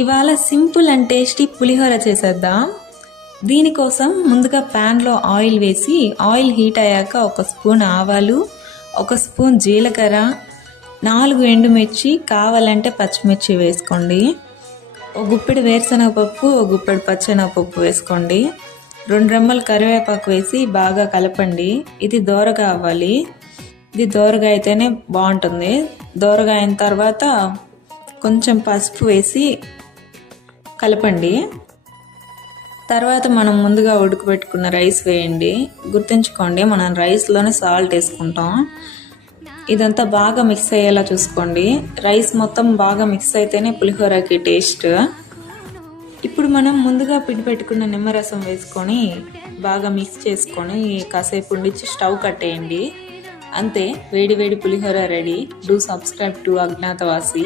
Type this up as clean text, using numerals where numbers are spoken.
ఇవాళ simple and tasty పులిహోర చేసేద్దాం. దీనికోసం ముందుగా ప్యాన్లో ఆయిల్ వేసి ఆయిల్ హీట్ అయ్యాక 1 స్పూన్ ఆవాలు, 1 స్పూన్ జీలకర్ర, 4 ఎండుమిర్చి, కావాలంటే పచ్చిమిర్చి వేసుకోండి. 1 గుప్పెడు వేరుశనగపప్పు, 1 గుప్పెడు పచ్చెనగపప్పు వేసుకోండి. 2 రెమ్మలు కరివేపాకు వేసి బాగా కలపండి. ఇది దోరగా అవ్వాలి. ఇది దోరగా అయితేనే బాగుంటుంది. దోరగా అయిన తర్వాత కొంచెం పసుపు వేసి కలపండి. తర్వాత మనం ముందుగా ఉడకబెట్టుకున్న రైస్ వేయండి. గుర్తుంచుకోండి, మనం రైస్లోనే సాల్ట్ వేసుకుంటాం. ఇదంతా బాగా మిక్స్ అయ్యేలా చూసుకోండి. రైస్ మొత్తం బాగా మిక్స్ అయితేనే పులిహోరకి టేస్ట్. ఇప్పుడు మనం ముందుగా పిండి పెట్టుకున్న నిమ్మరసం వేసుకొని బాగా మిక్స్ చేసుకొని కాసేపు ఉండిచ్చి స్టవ్ కట్టేయండి. అంతే, వేడి వేడి pulihora ready. Do subscribe to Agnyaathavaasi.